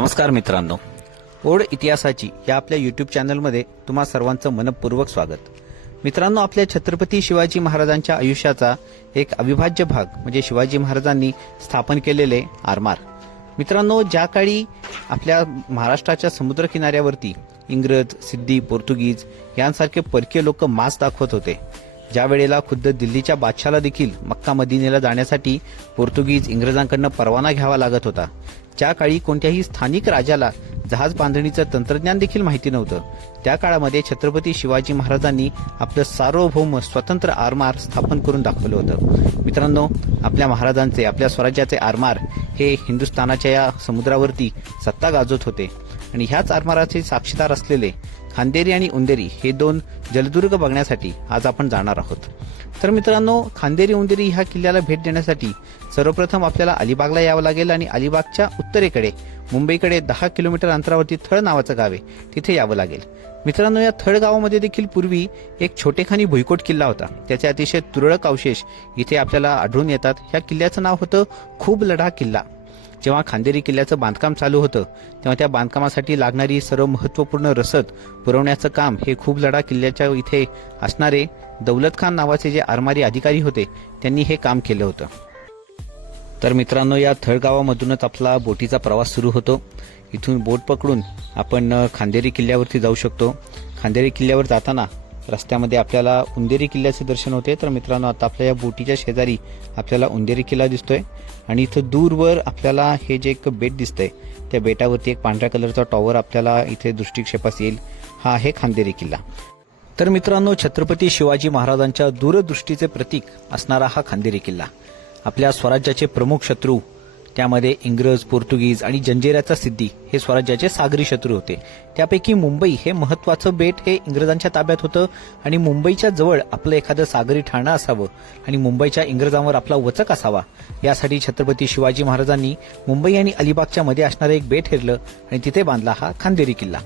नमस्कार मित्रांनो, ओढ इतिहासाची या आपल्या यूट्यूब चॅनलमध्ये तुम्हा सर्वांचं मनपूर्वक स्वागत। मित्रांनो, आपल्या छत्रपती शिवाजी महाराजांच्या आयुष्याचा एक अविभाज्य भाग म्हणजे शिवाजी महाराजांनी स्थापन केलेले आरमार। मित्रांनो, ज्या काळी आपल्या महाराष्ट्राच्या समुद्र किनाऱ्यावरती इंग्रज, सिद्धी, पोर्तुगीज यांसारखे परकीय लोक मास दाखवत होते, ज्या वेळेला खुद्द दिल्लीच्या बादशाला देखील मक्का मदिनेला जाण्यासाठी पोर्तुगीज इंग्रजांकडून परवाना घ्यावा लागत होता, ज्या काळी कोणत्याही स्थानिक राजाला जहाज बांधणीचं तंत्रज्ञान देखील माहिती नव्हतं, त्या काळामध्ये छत्रपती शिवाजी महाराजांनी आपलं सार्वभौम स्वतंत्र आरमार स्थापन करून दाखवलं होतं। मित्रांनो, आपल्या महाराजांचे, आपल्या स्वराज्याचे आरमार हे हिंदुस्थानाच्या या समुद्रावरती सत्ता गाजवत होते आणि ह्याच आरमाराचे साक्षीदार असलेले खांदेरी आणि उंदेरी हे दोन जलदुर्ग बघण्यासाठी आज आपण जाणार आहोत। तर मित्रांनो, खांदेरी उंदेरी ह्या किल्ल्याला भेट देण्यासाठी सर्वप्रथम आपल्याला अलिबागला यावं लागेल आणि अलिबागच्या उत्तरेकडे मुंबईकडे 10 किलोमीटर अंतरावरती थळ नावाचं गाव आहे, तिथे यावं लागेल। मित्रांनो, या थळ गावामध्ये देखील पूर्वी एक छोटेखानी भुईकोट किल्ला होता, त्याचे अतिशय तुरळक अवशेष इथे आपल्याला आढळून येतात। ह्या किल्ल्याचं नाव होतं खूब लढा किल्ला। जेव्हा खांदेरी किल्ल्याचं बांधकाम चालू होतं तेव्हा त्या बांधकामासाठी लागणारी सर्व महत्त्वपूर्ण रसद पुरवण्याचं काम हे खूब लढा किल्ल्याच्या इथे असणारे दौलत खान नावाचे जे आरमारी अधिकारी होते त्यांनी हे काम केलं होतं। तर मित्रांनो, या थळगावामधूनच आपला बोटीचा प्रवास सुरू होतो। इथून बोट पकडून आपण खांदेरी किल्ल्यावरती जाऊ शकतो। खांदेरी किल्ल्यावर जाताना रस्त्यामध्ये आपल्याला उंदेरी किल्ल्याचे दर्शन होते। तर मित्रांनो, आता आपल्या या बोटीच्या शेजारी आपल्याला उंदेरी किल्ला दिसतोय आणि इथं दूरवर आपल्याला हे जे एक बेट दिसतंय त्या बेटावरती एक पांढऱ्या कलरचा टॉवर आपल्याला इथे दृष्टिक्षेपास येईल, हा आहे खांदेरी किल्ला। तर मित्रांनो, छत्रपती शिवाजी महाराजांच्या दूरदृष्टीचे प्रतीक असणारा हा खांदेरी किल्ला आपल्या स्वराज्याचे प्रमुख शत्रू, त्यामध्ये इंग्रज, पोर्तुगीज आणि जंजिऱ्याचा सिद्धी हे स्वराज्याचे सागरी शत्रू होते। त्यापैकी मुंबई हे महत्त्वाचं बेट हे इंग्रजांच्या ताब्यात होतं आणि मुंबईच्या जवळ आपलं एखादं सागरी ठाणं असावं आणि मुंबईच्या इंग्रजांवर आपला वचक असावा, यासाठी छत्रपती शिवाजी महाराजांनी मुंबई आणि अलिबागच्या मध्ये असणारं एक बेट हेरलं आणि तिथे बांधला हा खांदेरी किल्ला।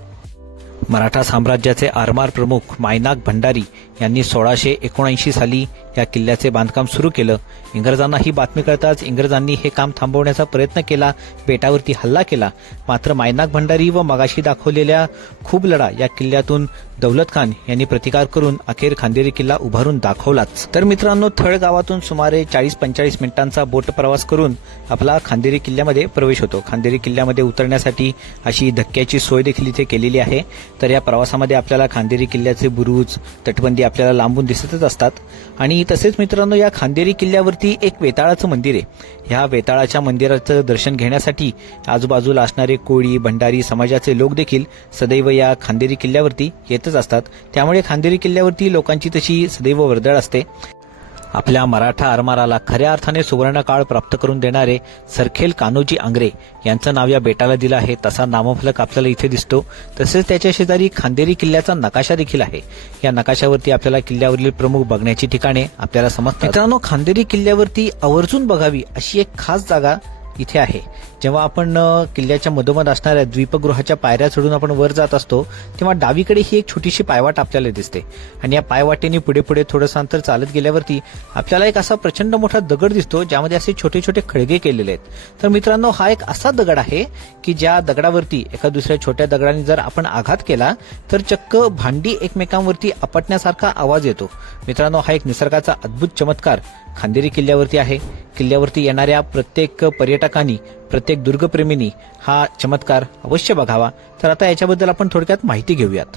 मराठा साम्राज्याचे आरमार प्रमुख मायनाक भंडारी यांनी 1679 साली या किल्ल्याचे बांधकाम सुरू केलं। इंग्रजांना ही बातमी कळताच इंग्रजांनी हे काम थांबवण्याचा प्रयत्न केला, बेटावरती हल्ला केला। मात्र मायनाक भंडारी व मगाशी दाखवलेल्या खूब लढा या किल्ल्यातून दौलत खान यांनी प्रतिकार करून अखेर खांदेरी किल्ला उभारून दाखवलाच। तर मित्रांनो, थळ गावातून सुमारे 40-45 मिनिटांचा बोट प्रवास करून आपला खांदेरी किल्ल्यामध्ये प्रवेश होतो। खांदेरी किल्ल्यामध्ये उतरण्यासाठी अशी धक्क्याची सोय देखील इथे केलेली आहे। तर या प्रवासामध्ये आपल्याला खांदेरी किल्ल्याचे बुरुज, तटबंदी आपल्याला लांबून दिसतच असतात आणि तसेच मित्रांनो, या खांदेरी किल्ल्यावरती एक वेताळाचं मंदिर आहे। ह्या वेताळाच्या मंदिराचं दर्शन घेण्यासाठी आजूबाजूला असणारे कोळी, भंडारी समाजाचे लोक देखील सदैव या खांदेरी किल्ल्यावरती येतच असतात, त्यामुळे खांदेरी किल्ल्यावरती लोकांची तशी सदैव वर्दळ असते। आपल्या मराठा आरमाराला खऱ्या अर्थाने सुवर्णकाळ प्राप्त करून देणारे सरखेल कान्होजी आंग्रे यांचं नाव या बेटाला दिलं आहे, तसा नामफलक आपल्याला इथे दिसतो। तसेच त्याच्या शेजारी खांदेरी किल्ल्याचा नकाशा देखील आहे। या नकाशावरती आपल्याला किल्ल्यावरील प्रमुख बघण्याची ठिकाणे आपल्याला समजतात। मित्रांनो, खांदेरी किल्ल्यावरती आवर्जून बघावी अशी एक खास जागा इथे आहे। जेव्हा आपण किल्ल्याच्या मधोमध असणाऱ्या द्वीपगृहाच्या पायऱ्या चढून आपण वर जात असतो तेव्हा डावीकडे ही एक छोटीशी पायवाट आपल्याला दिसते आणि या पायवाटेने पुढे पुढे थोडंसं अंतर चालत गेल्यावरती आपल्याला एक असा प्रचंड मोठा दगड दिसतो, ज्यामध्ये असे छोटे छोटे खळगे केलेले आहेत। तर मित्रांनो, हा एक असा दगड आहे की ज्या दगडावरती एका दुसऱ्या छोट्या दगडाने जर आपण आघात केला तर चक्क भांडी एकमेकांवरती आपटण्यासारखा आवाज येतो। मित्रांनो, हा एक निसर्गाचा अद्भुत चमत्कार खांदेरी किल्ल्यावरती आहे। किल्ल्यावरती येणाऱ्या प्रत्येक पर्यटकांनी, प्रत्येक दुर्गप्रेमींनी हा चमत्कार अवश्य बघावा। तर आता याच्याबद्दल आपण थोडक्यात माहिती घेऊयात।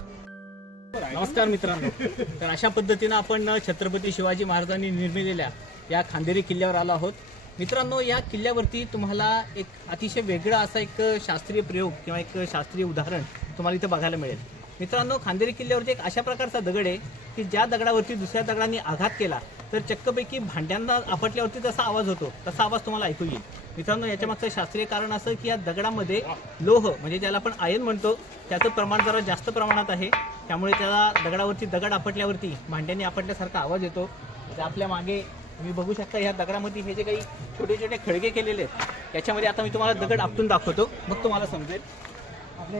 नमस्कार मित्रांनो, तर अशा पद्धतीनं आपण छत्रपती शिवाजी महाराजांनी निर्मिलेल्या या खांदेरी किल्ल्यावर आलो आहोत। मित्रांनो, या किल्ल्यावरती तुम्हाला एक अतिशय वेगळा असा एक शास्त्रीय प्रयोग किंवा एक शास्त्रीय उदाहरण तुम्हाला इथे बघायला मिळेल। मित्रांनो, खांदेरी किल्ल्यावरती एक अशा प्रकारचा दगड आहे की ज्या दगडावरती दुसऱ्या दगडांनी आघात केला तर चक्कपैकी भांड्यांना आपटल्यावरती जसा आवाज होतो तसा आवाज तुम्हाला ऐकू येईल। मित्रांनो, याच्या मागचं शास्त्रीय कारण असं की या दगडामध्ये लोह म्हणजे ज्याला आपण आयन म्हणतो त्याचं प्रमाण जरा जास्त प्रमाणात आहे, त्यामुळे त्याला दगडावरती दगड आपटल्यावरती भांड्यांनी आपटल्यासारखा आवाज येतो। आपल्या मागे तुम्ही बघू शकता, ह्या दगडामध्ये हे जे काही छोटे छोटे खळगे केलेले आहेत याच्यामध्ये आता मी तुम्हाला दगड आपटून दाखवतो, मग तुम्हाला समजेल। आपले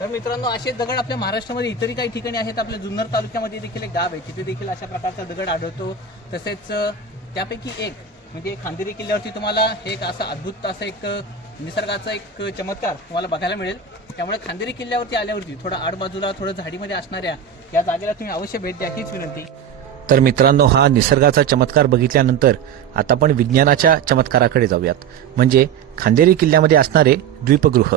तर मित्रांनो, असे दगड आपल्या महाराष्ट्रामध्ये इतरही काही ठिकाणी आहेत. आपल्या जुन्नर तालुक्यामध्ये देखील एक गाव आहे, तिथे देखील अशा प्रकारचा दगड आढळतो. तसेच त्यापैकी एक म्हणजे खांदेरी किल्ल्यावरती तुम्हाला एक असा अद्भुत असा एक निसर्गाचा एक चमत्कार तुम्हाला बघायला मिळेल. त्यामुळे खांदेरी किल्ल्यावरती आल्यावरती थोडं आडबाजूला थोडं झाडीमध्ये असणाऱ्या या जागेला तुम्ही अवश्य भेट द्या, हीच विनंती. तर मित्रांनो, हा निसर्गाचा चमत्कार बघितल्यानंतर आता आपण विज्ञानाच्या चमत्काराकडे जाऊयात. म्हणजे खांदेरी किल्ल्यामध्ये असणारे द्वीपगृह.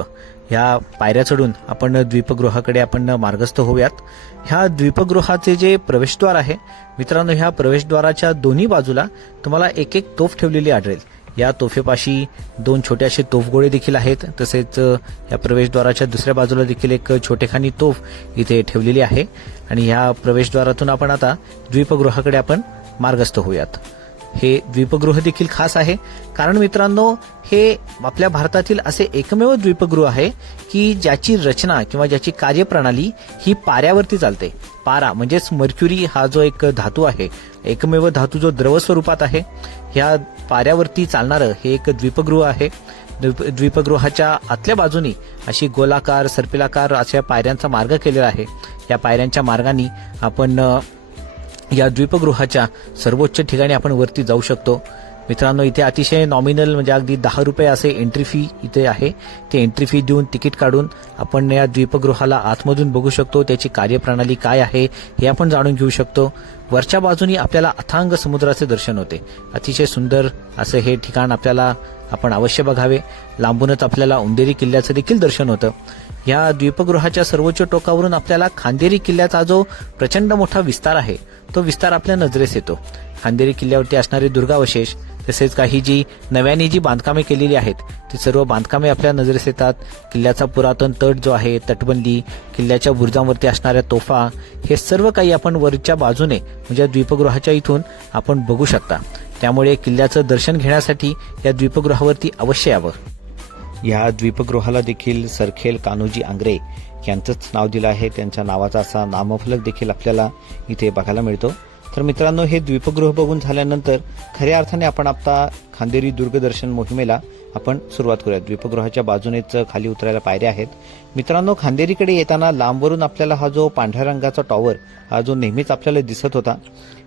ह्या पायऱ्या चढून आपण द्वीपगृहाकडे आपण मार्गस्थ होऊयात. ह्या द्वीपगृहाचे जे प्रवेशद्वार आहे मित्रांनो, ह्या प्रवेशद्वाराच्या दोन्ही बाजूला तुम्हाला एक एक तोफ ठेवलेली आढळेल. या तोफेपाशी 2 छोट्याशे तोफगोळे देखील आहेत. तसेच या प्रवेशद्वाराच्या दुसऱ्या बाजूला देखील एक छोटेखानी तोफ इथे ठेवलेली आहे. आणि ह्या प्रवेशद्वारातून आपण आता द्वीपगृहाकडे आपण मार्गस्थ होऊयात. हे द्वीपगृह देखील खास आहे, कारण मित्रांनो, हे आपल्या भारतातील असे एकमेव द्वीपगृह आहे की ज्याची रचना किंवा ज्याची कार्यप्रणाली ही पाऱ्यावरती चालते. पारा म्हणजेच मर्क्युरी हा जो एक धातू आहे, एकमेव धातू जो द्रव स्वरूपात आहे, ह्या पाऱ्यावरती चालणारं हे एक द्वीपगृह आहे. द्वीपगृहाच्या आतल्या बाजूनी अशी गोलाकार सर्पिलाकार अशा पायऱ्यांचा मार्ग केलेला आहे. या पायऱ्यांच्या मार्गाने आपण या द्वीपगृहाच्या सर्वोच्च ठिकाणी आपण वरती जाऊ शकतो. मित्रांनो, इथे अतिशय नॉमिनल म्हणजे अगदी 10 रुपये असे एंट्री फी इथे आहे. ते एंट्री फी देऊन तिकीट काढून आपण या द्वीपगृहाला आतमधून बघू शकतो. त्याची कार्यप्रणाली काय आहे हे आपण जाणून घेऊ शकतो. वरच्या बाजूनी आपल्याला अथांग समुद्राचे दर्शन होते. अतिशय सुंदर असं हे ठिकाण आपल्याला आपण अवश्य बघावे. लांबूनच आपल्याला उंदेरी किल्ल्याचं देखील दर्शन होतं. या द्वीपगृहाच्या सर्वोच्च टोकावरून आपल्याला खांदेरी किल्ल्याचा जो प्रचंड मोठा विस्तार आहे तो विस्तार आपल्या नजरेस येतो. खांदेरी किल्ल्यावरती असणारे दुर्गावशेष, तसेच काही जी नव्याने जी बांधकामे केलेली आहेत ती सर्व बांधकामे आपल्या नजरेस येतात. किल्ल्याचा पुरातन तट जो आहे, तटबंदी, किल्ल्याच्या बुरुजांवरती असणाऱ्या तोफा, हे सर्व काही आपण वरच्या बाजूने म्हणजे द्वीपगृहाच्या इथून आपण बघू शकता. त्यामुळे किल्ल्याचं दर्शन घेण्यासाठी या द्वीपगृहावरती अवश्य यावं. या द्वीपगृहाला देखील सरखेल कान्होजी आंग्रे यांचंच नाव दिलं आहे. त्यांच्या नावाचा असा नामफलक देखील आपल्याला इथे बघायला मिळतो. तर मित्रांनो, हे द्वीपगृह बघून झाल्यानंतर खऱ्या अर्थाने आपण आता खांदेरी दुर्गदर्शन मोहिमेला आपण सुरुवात करूया. द्वीपगृहाच्या बाजूनेच खाली उतरायला पायऱ्या आहेत. मित्रांनो, खांदेरीकडे येताना लांबवरून आपल्याला हा जो पांढऱ्या रंगाचा टॉवर हा जो नेहमीच आपल्याला दिसत होता.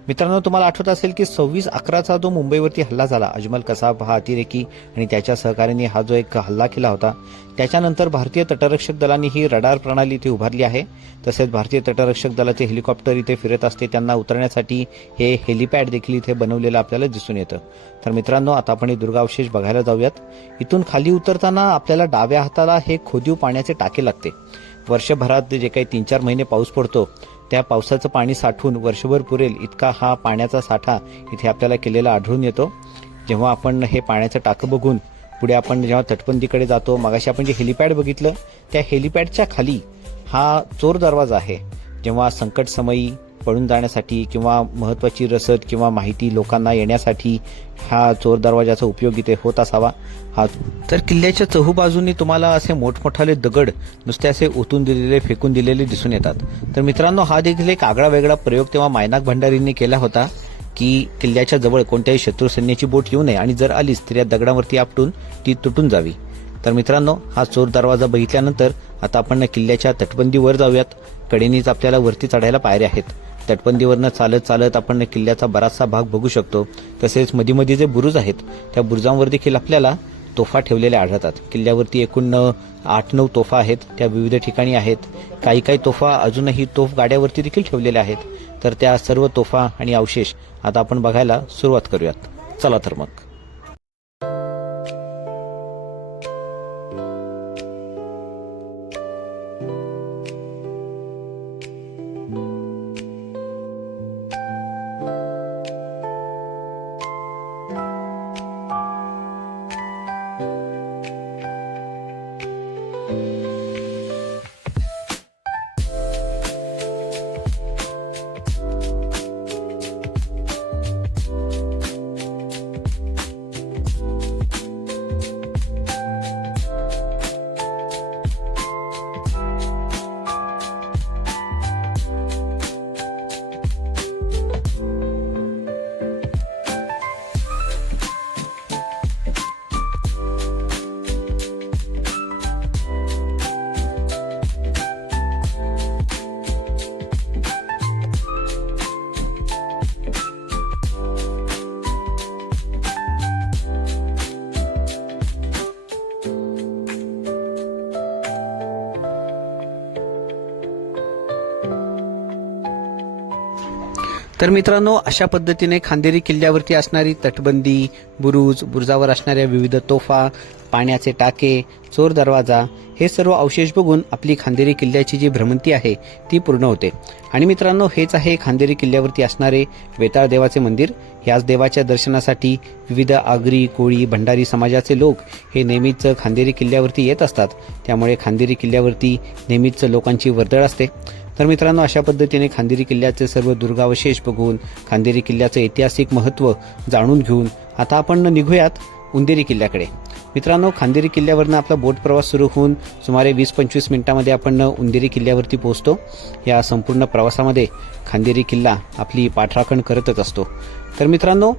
मित्रांनो, तुम्हाला आठवत असेल की 26/11चा जो मुंबईवरती हल्ला झाला, अजमल कसाब हा अतिरेकी आणि त्याच्या सहकार्याने हा जो एक हल्ला केला होता, त्याच्यानंतर भारतीय तटरक्षक दलांनी ही रडार प्रणाली इथे उभारली आहे. तसेच भारतीय तटरक्षक दलाचे हेलिकॉप्टर इथे फिरत असते. त्यांना उतरण्यासाठी हे हेलिपॅड देखील इथे बनवलेलं आपल्याला दिसून येतं. तर मित्रांनो, आता आपण हे दुर्गावशेष बघायला जाऊयात. इथून खाली उतरताना आपल्याला डाव्या हाताला हे खोदीव पाण्याचे टाके लागते. वर्षभरात जे काही 3-4 महिने पाऊस पडतो त्या पावसाचं पाणी साठवून वर्षभर पुरेल इतका हा पाण्याचा साठा इथे आपल्याला केलेला आढळून येतो. जेव्हा आपण हे पाण्याचं टाकं बघून पुढे आपण जेव्हा तटबंदीकडे जातो, मगाशी आपण जे हेलिपॅड बघितलं त्या हेलिपॅडच्या खाली हा चोर दरवाजा आहे. जेव्हा संकट समयी पळून जाण्यासाठी किंवा महत्त्वाची रसद किंवा माहिती लोकांना येण्यासाठी हा चोर दरवाजाचा उपयोग इथे होत असावा. हा तर किल्ल्याच्या चहूबाजूंनी तुम्हाला असे मोठमोठाले दगड नुसते असे ओतून दिलेले, फेकून दिलेले दिसून येतात. तर मित्रांनो, हा देखील एक आगळा वेगळा प्रयोग तेव्हा मायनाक भंडारींनी केला होता की किल्ल्याच्या जवळ कोणत्याही शत्रू सैन्याची बोट येऊ नये आणि जर आलीच तर या दगडावरती आपटून ती तुटून जावी. तर मित्रांनो, हा चोर दरवाजा बघितल्यानंतर आता आपण तटबंदीवर तटबंदीवर जाऊयात. कडेनीच आपल्याला वरती चढायला पायऱ्या आहेत. तटबंदीवरनं चालत चालत आपण किल्ल्याचा बराचसा भाग बघू शकतो. तसेच मध्ये जे बुरुज आहेत त्या बुरुजांवर देखील आपल्याला तोफा ठेवलेल्या आढळतात. किल्ल्यावरती एकूण 8-9 तोफा आहेत, त्या विविध ठिकाणी आहेत. काही तोफा अजूनही तोफ गाड्यावरती देखील ठेवलेल्या आहेत. तर त्या सर्व तोफा आणि अवशेष आता आपण बघायला सुरुवात करूयात. चला तर मग. तर मित्रांनो, अशा पद्धतीने खांदेरी किल्ल्यावरती असणारी तटबंदी, बुरुजावर असणाऱ्या विविध तोफा, पाण्याचे टाके, चोर दरवाजा हे सर्व अवशेष बघून आपली खांदेरी किल्ल्याची जी भ्रमंती आहे ती पूर्ण होते. आणि मित्रांनो, हेच आहे खांदेरी किल्ल्यावरती असणारे वेताळ देवाचे मंदिर. याच देवाच्या दर्शनासाठी विविध आगरी, कोळी, भंडारी समाजाचे लोक हे नेहमीच खांदेरी किल्ल्यावरती येत असतात. त्यामुळे खांदेरी किल्ल्यावरती नेहमीच लोकांची वर्दळ असते. तर मित्रांनो, अशा पद्धतीने खांदेरी किल्ल्याचे सर्व दुर्गावशेष बघून, खांदेरी किल्ल्याचं ऐतिहासिक महत्त्व जाणून घेऊन आता आपण निघूयात उंदेरी किल्ल्याकडे. मित्रांनो, खांदेरी किल्ल्यावरनं आपला बोट प्रवास सुरू होऊन सुमारे 20-25 मिनिटांमध्ये आपण उंदेरी किल्ल्यावरती पोहोचतो. या संपूर्ण प्रवासामध्ये खांदेरी किल्ला आपली पाठराखण करतच असतो. तर मित्रांनो,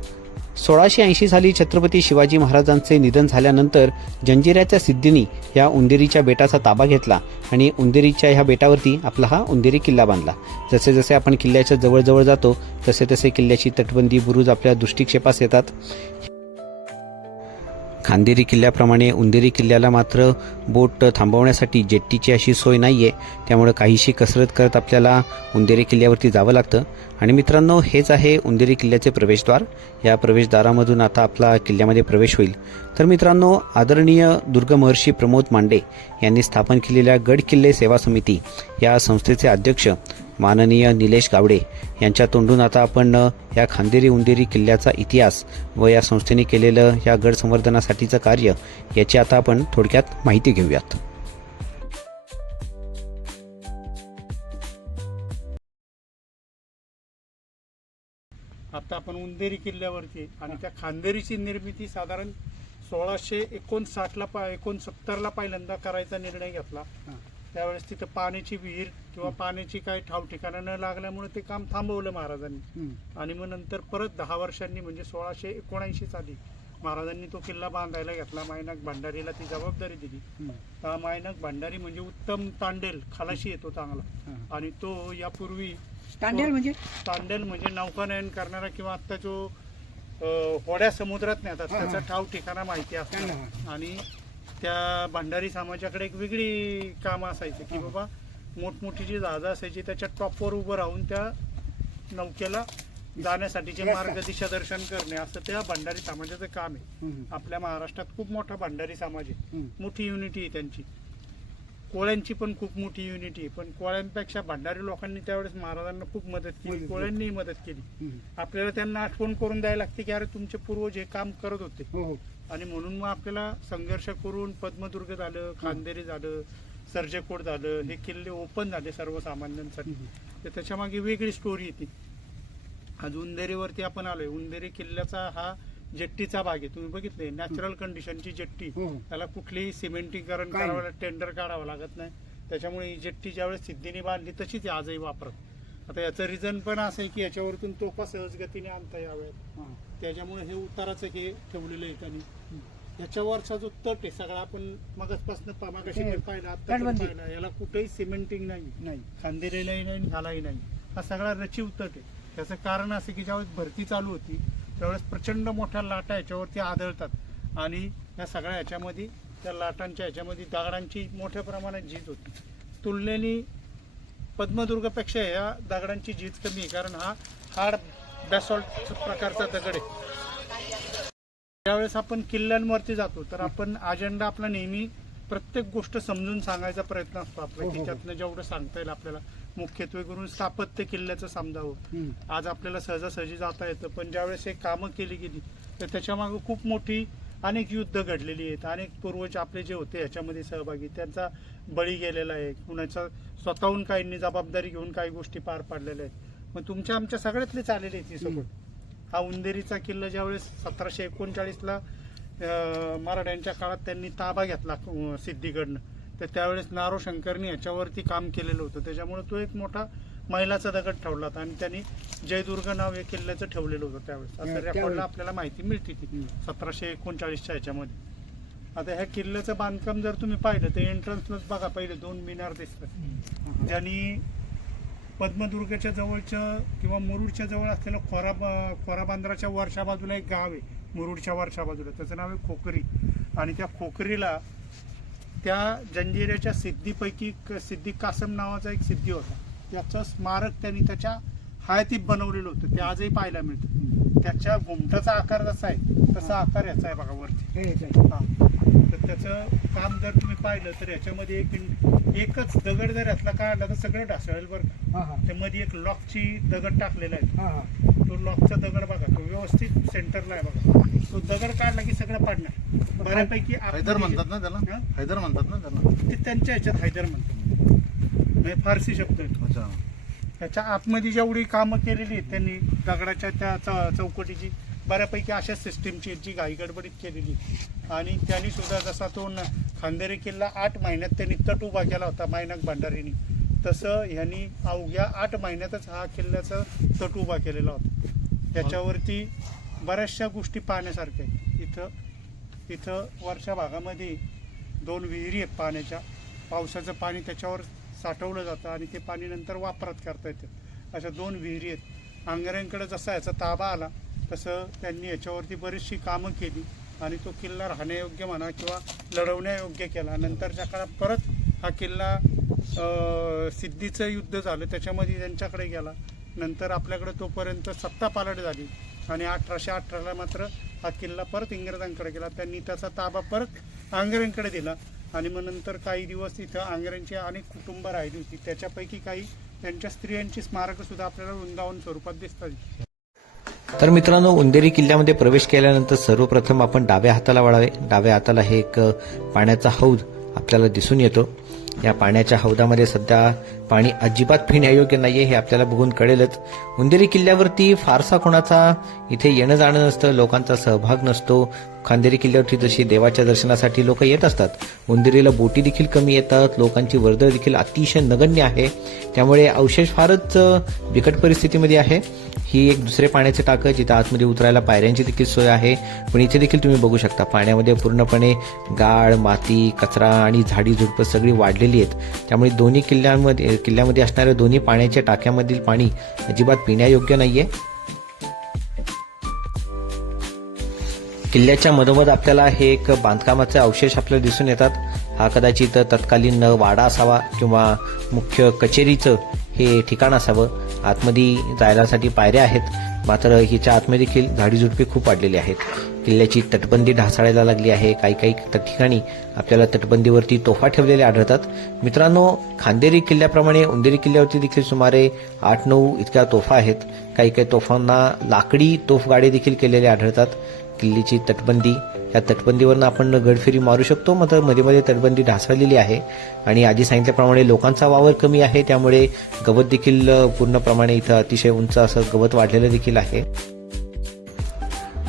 1680 साली छत्रपती शिवाजी महाराजांचे निधन झाल्यानंतर जंजिऱ्याच्या सिद्धींनी या उंदेरीच्या बेटाचा ताबा घेतला आणि उंदेरीच्या ह्या बेटावरती आपला हा उंदेरी किल्ला बांधला. जसे जसे आपण किल्ल्याच्या जवळ जातो तसे तसे किल्ल्याची तटबंदी, बुरुज आपल्या दृष्टिक्षेपास येतात. खांदेरी किल्ल्याप्रमाणे उंदेरी किल्ल्याला मात्र बोट थांबवण्यासाठी जेट्टीची अशी सोय नाही आहे. त्यामुळे काहीशी कसरत करत आपल्याला उंदेरी किल्ल्यावरती जावं लागतं. आणि मित्रांनो, हेच आहे उंदेरी किल्ल्याचे प्रवेशद्वार. या प्रवेशद्वारामधून आता आपला किल्ल्यामध्ये प्रवेश होईल. तर मित्रांनो, आदरणीय दुर्गमहर्षी प्रमोद मांडे यांनी स्थापन केलेल्या गड किल्ले सेवा समिती या संस्थेचे अध्यक्ष माननीय निलेश गावडे यांच्या तोंडून आता आपण या खांदेरी उंदेरी किल्ल्याचा इतिहास व या संस्थेने केलेलं या गड संवर्धनासाठीचं कार्य याची आता आपण थोडक्यात माहिती घेऊयात. आता आपण उंदेरी किल्ल्यावरती आणि त्या खांदेरीची निर्मिती साधारण 1659-69ला पहिल्यांदा करायचा निर्णय घेतला. त्यावेळेस तिथं पाण्याची विहीर किंवा पाण्याची काही ठाव ठिकाणं न लागल्यामुळे ते काम थांबवलं महाराजांनी. आणि मग नंतर परत 10 वर्षांनी म्हणजे 1679 साली महाराजांनी तो किल्ला बांधायला घेतला. मायनाक भंडारीला ती जबाबदारी दिली. मायनाक भंडारी म्हणजे उत्तम तांडेल, खलाशी येतो चांगला. आणि तो यापूर्वी तांडेल म्हणजे नौकानयन करणारा किंवा आता जो होड्या समुद्रात नेतात त्याचा ठाव ठिकाणा माहिती असतो. आणि त्या भंडारी समाजाकडे एक वेगळी कामं असायची की बाबा मोठमोठी जी जहाजं असायची त्याच्या टॉपवर उभं राहून त्या नौकेला जाण्यासाठीचे मार्ग दिशादर्शन करणे असं त्या भंडारी समाजाचं काम आहे. आपल्या महाराष्ट्रात खूप मोठा भंडारी समाज आहे, मोठी युनिटी आहे त्यांची. कोळ्यांची पण खूप मोठी युनिटी आहे, पण कोळ्यांपेक्षा भंडारी लोकांनी त्यावेळेस महाराजांना खूप मदत केली, कोळ्यांनीही मदत केली. आपल्याला त्यांना आठवण करून द्यायला लागते की अरे तुमचे पूर्वज हे काम करत होते. आणि म्हणून मग आपल्याला संघर्ष करून पद्मदुर्ग झालं, खांदेरी झालं, सर्जेकोट झालं, हे किल्ले ओपन झाले सर्वसामान्यांसाठी. तर त्याच्या मागे वेगळी स्टोरी येते. आज उंदेरीवरती आपण आलोय. उंदेरी किल्ल्याचा हा जेट्टीचा भाग आहे. तुम्ही बघितले नॅचरल कंडिशनची जेट्टी, त्याला कुठलीही सिमेंटीकरण करावं, टेंडर काढावं लागत नाही. त्याच्यामुळे ही जेट्टी ज्यावेळेस सिद्धीने बांधली तशीच आजही वापरत. आता याचं रिझन पण असं आहे की याच्यावरतून तोफा सहजगतीने आणता याव्यात. त्याच्यामुळे हे उताराचं हे ठेवलेलं आहे त्यांनी. याच्यावरचा जो तट आहे सगळा आपण मगाचपासून मागाशी पाहिला, आता पाहिला, याला कुठेही सिमेंटिंग नाही, खांदेरीलाही नाही, ह्यालाही नाही. हा सगळा रचीव तट आहे. त्याचं कारण असं की ज्यावेळेस भरती चालू होती त्यावेळेस प्रचंड मोठ्या लाटा याच्यावरती आदळतात आणि या सगळ्या ह्याच्यामध्ये त्या लाटांच्या ह्याच्यामध्ये दगडांची मोठ्या प्रमाणात झीज होती. तुलनेने पद्मदुर्गपेक्षा या दगडांची झीज कमी आहे, कारण हा हार्ड बॅसॉल्ट प्रकारचा दगड आहे. ज्यावेळेस आपण किल्ल्यांवरती जातो तर आपण अजेंडा आपला नेहमी प्रत्येक गोष्ट समजून सांगायचा प्रयत्न असतो आपला, की त्यातनं जेवढं सांगता येईल आपल्याला. मुख्यत्वे करून स्थापत्य किल्ल्याचं समजावं. आज आपल्याला सहजासहजी जाता येतं, पण ज्यावेळेस हे कामं केली गेली तर त्याच्यामागे खूप मोठी अनेक युद्ध घडलेली आहेत. अनेक पूर्वज आपले जे होते ह्याच्यामध्ये सहभागी, त्यांचा बळी गेलेला आहे. कुणाचा स्वतःहून काहींनी जबाबदारी घेऊन काही गोष्टी पार पाडलेल्या आहेत. मग तुमच्या आमच्या सगळ्यातलेच आलेले आहेत सोबत. हा उंदेरीचा किल्ला ज्यावेळेस 1739ला मराठ्यांच्या काळात त्यांनी ताबा घेतला सिद्धीकडनं, तर त्यावेळेस नारो शंकरनी ह्याच्यावरती काम केलेलं होतं. त्याच्यामुळे तो एक मोठा मैलाचा दगड ठेवला होता आणि त्यांनी जयदुर्ग नाव या किल्ल्याचं ठेवलेलं होतं त्यावेळेस. असं रेकॉर्डला आपल्याला माहिती मिळते ती 1739च्या ह्याच्यामध्ये. आता ह्या किल्ल्याचं बांधकाम जर तुम्ही पाहिलं तर एंट्रन्सलाच बघा पहिले 2 मिनार दिसतात, ज्यांनी पद्मदुर्गाच्या जवळच्या किंवा मुरुडच्या जवळ असलेलं खोराबांद्राच्या वरच्या बाजूला एक गाव आहे, मुरुडच्या वरच्या बाजूला, त्याचं नाव आहे खोकरी. आणि त्या खोकरीला त्या जंजिऱ्याच्या सिद्धीपैकी सिद्धी कासम नावाचा एक सिद्धी होता, त्याचं स्मारक त्यांनी त्याच्या हाय ती बनवलेलं होतं ते आजही पाहायला मिळतं. त्याच्या घुमटाचा आकार जसा आहे तसा आकार याचा आहे बघा वरती. हा. तर त्याचं काम जर तुम्ही पाहिलं तर याच्यामध्ये एकच दगड जर यातला काढला तर सगळं ढासळेल बरं का. त्यामध्ये एक लॉकची दगड टाकलेला आहे. तो लॉकचा दगड बघा तो व्यवस्थित सेंटरला आहे बघा. तो दगड काढला की सगळं पाडणार बऱ्यापैकी. हैदर म्हणतात ना त्याला, हैदर म्हणतात ना त्याला, ते त्यांच्या ह्याच्यात हैदर म्हणतात, फारसी शब्द आहे. अच्छा. त्याच्या आतमध्ये जेवढी कामं केलेली आहेत त्यांनी दगडाच्या त्या चौकटीची बऱ्यापैकी अशा सिस्टीमची जी घाई गडबडीत केलेली. आणि त्यांनी सुद्धा जसा तो खांदेरी किल्ला 8 महिन्यात त्यांनी तट उभा केला होता मायनाक भंडारींनी, तसं ह्यांनी अवघ्या 8 महिन्यातच हा किल्ल्याचा तट उभा केलेला होता. त्याच्यावरती बऱ्याचशा गोष्टी पाहण्यासारख्या आहेत. इथं वरच्या भागामध्ये 2 विहिरी आहेत पाण्याच्या. पावसाचं पाणी त्याच्यावर साठवलं जातं आणि ते पाणी नंतर वापरात करता येतं. अशा 2 विहिरी आहेत. आंग्र्यांकडे जसा याचा ताबा आला तसं त्यांनी याच्यावरती बरीचशी कामं केली आणि तो किल्ला राहण्यायोग्य म्हणा किंवा लढवण्यायोग्य केला. नंतरच्या काळात परत हा किल्ला सिद्धीचं युद्ध झालं त्याच्यामध्ये त्यांच्याकडे गेला. नंतर आपल्याकडे तोपर्यंत सत्ता पालट झाली आणि 1818ला मात्र हा किल्ला परत इंग्रजांकडे गेला. त्यांनी त्याचा ताबा परत आंग्र्यांकडे दिला आणि मग नंतर काही दिवस इथं आंग्र्यांची अनेक कुटुंबं राहिली होती. त्याच्यापैकी काही त्यांच्या स्त्रियांची स्मारकं सुद्धा आपल्याला वृंदावन स्वरूपात दिसतात. तर मित्रांनो, उंदेरी किल्ल्यामध्ये प्रवेश केल्यानंतर सर्वप्रथम आपण डाव्या हाताला वळावे. डाव्या हाताला हे एक पाण्याचा हौद आपल्याला दिसून येतो. या पाण्याच्या हौदामध्ये सध्या पाणी अजिबात पिण्यायोग्य नाहीये हे आपल्याला बघून कळेलच. उंदेरी किल्ल्यावरती फारसा कोणाचा इथे येणं जाणं नसतं, लोकांचा सहभाग नसतो. खांदेरी किल्ल्यावरती जशी देवाच्या दर्शनासाठी लोक येत असतात, उंदेरीला बोटी देखील कमी येतात. लोकांची वर्दळ देखील अतिशय नगण्य आहे. त्यामुळे अवशेष फारच बिकट परिस्थितीमध्ये आहे. ही एक दुसरे पाण्याचे टाकं जिथं आतमध्ये उतरायला पायऱ्यांची देखील सोय आहे. पण इथे देखील तुम्ही बघू शकता पाण्यामध्ये पूर्णपणे गाळ, माती, कचरा आणि झाडी झुडपं सगळी वाढलेली आहेत. त्यामुळे दोन्ही किल्ल्यामध्ये असणाऱ्या दोन्ही पाण्याच्या टाक्यामधील पाणी अजिबात पिण्यायोग्य नाहीये. किल्ल्याच्या मधोमध आपल्याला हे एक बांधकामाचे अवशेष आपल्याला दिसून येतात. हा कदाचित तत्कालीन वाडा असावा किंवा मुख्य कचेरीचं हे ठिकाण असावं. आतमध्ये जायलासाठी पायऱ्या आहेत, मात्र हिच्या आतमध्ये देखील झाडीझुडपे खूप वाढलेली आहेत. किल्ल्याची तटबंदी ढासळायला लागली आहे. काही ठिकाणी आपल्याला तटबंदीवरती तोफा ठेवलेल्या आढळतात. मित्रांनो, खांदेरी किल्ल्याप्रमाणे उंदेरी किल्ल्यावरती देखील सुमारे 8-9 इतक्या तोफा आहेत. काही तोफांना लाकडी तोफगाडे देखील केलेले आढळतात. किल्ल्याची तटबंदी, या तटबंदीवरनं आपण गडफेरी मारू शकतो, मात्र मध्ये तटबंदी ढासळलेली आहे. आणि आधी सांगितल्याप्रमाणे लोकांचा वावर कमी आहे, त्यामुळे गवत देखील पूर्णप्रमाणे इथं अतिशय उंच असं गवत वाढलेलं देखील आहे.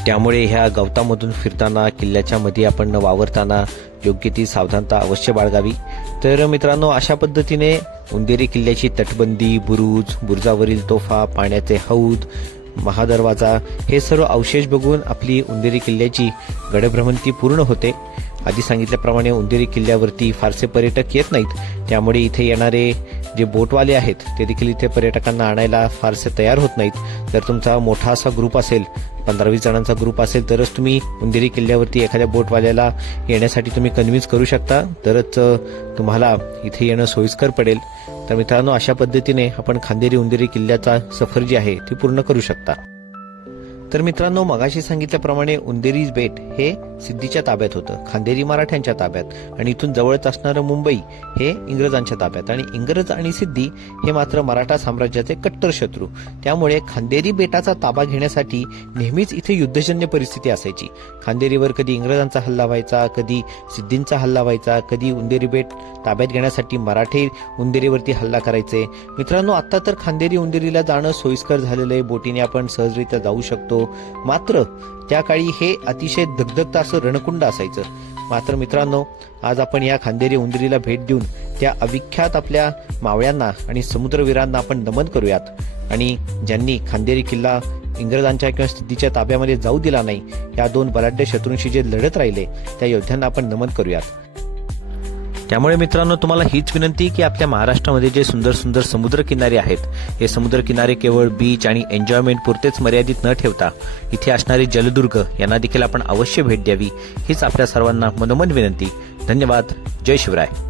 त्यामुळे ह्या गवतामधून फिरताना किल्ल्याच्या मध्ये आपण वावरताना योग्य ती सावधानता अवश्य बाळगावी. तर मित्रांनो, अशा पद्धतीने उंदेरी किल्ल्याची तटबंदी, बुरुजावरील तोफा, पाण्याचे हौद, महादरवाजा हे सर्व अवशेष बघून आपली उंदेरी किल्ल्याची गडभ्रमंती पूर्ण होते. आधी सांगितल्याप्रमाणे उंदेरी किल्ल्यावरती फारसे पर्यटक येत नाहीत, त्यामुळे इथे येणारे जे बोटवाले आहेत ते देखील इथे पर्यटकांना आणायला फारसे तयार होत नाहीत. जर तुमचा मोठा असा ग्रुप असेल, 15-20 जणांचा ग्रुप असेल, तरच तुम्ही उंदेरी किल्ल्यावरती एखाद्या बोटवाल्याला येण्यासाठी तुम्ही कन्व्हिन्स करू शकता, तरच तुम्हाला इथे येणं सोयीस्कर पडेल. तर मित्रांनो, अशा पद्धतीने आपण खांदेरी उंदेरी किल्ल्याचा सफर जी आहे ती पूर्ण करू शकता. तर मित्रांनो, मगाशी सांगितल्याप्रमाणे उंदेरी बेट हे सिद्धीच्या ताब्यात होतं, खांदेरी मराठ्यांच्या ताब्यात, आणि इथून जवळच असणारं मुंबई हे इंग्रजांच्या ताब्यात. आणि इंग्रज आणि सिद्धी हे मात्र मराठा साम्राज्याचे कट्टर शत्रू. त्यामुळे खांदेरी बेटाचा ताबा घेण्यासाठी नेहमीच इथे युद्धजन्य परिस्थिती असायची. खांदेरीवर कधी इंग्रजांचा हल्ला व्हायचा, कधी सिद्धींचा हल्ला व्हायचा, कधी उंदेरी बेट ताब्यात घेण्यासाठी मराठे उंदेरीवरती हल्ला करायचे. मित्रांनो, आता तर खांदेरी उंदेरीला जाणं सोयीस्कर झालेलं आहे. बोटीने आपण सहजरित्या जाऊ शकतो. मात्र त्या काळी हे अतिशय धगधगतं असं रणकुंड असायचं. मात्र मित्रांनो, आज आपण या खांदेरी उंदेरीला भेट देऊन त्या अविख्यात आपल्या मावळ्यांना आणि समुद्रवीरांना आपण नमन करूयात. आणि ज्यांनी खांदेरी किल्ला इंग्रजांच्या किंवा सिद्धीच्या ताब्यामध्ये जाऊ दिला नाही, या 2 बलाढ्य शत्रूंशी जे लढत राहिले त्या योद्ध्यांना आपण नमन करूयात. त्यामुळे मित्रांनो, तुम्हाला हीच विनंती की आपल्या महाराष्ट्रामध्ये जे सुंदर सुंदर समुद्र किनारे आहेत, हे समुद्र किनारे केवळ बीच आणि एन्जॉयमेंट पुरतेच मर्यादित न ठेवता इथे असणारे जलदुर्ग यांना देखील आपण अवश्य भेट द्यावी, हीच आपल्या सर्वांना मनोमन विनंती. धन्यवाद. जय शिवराय.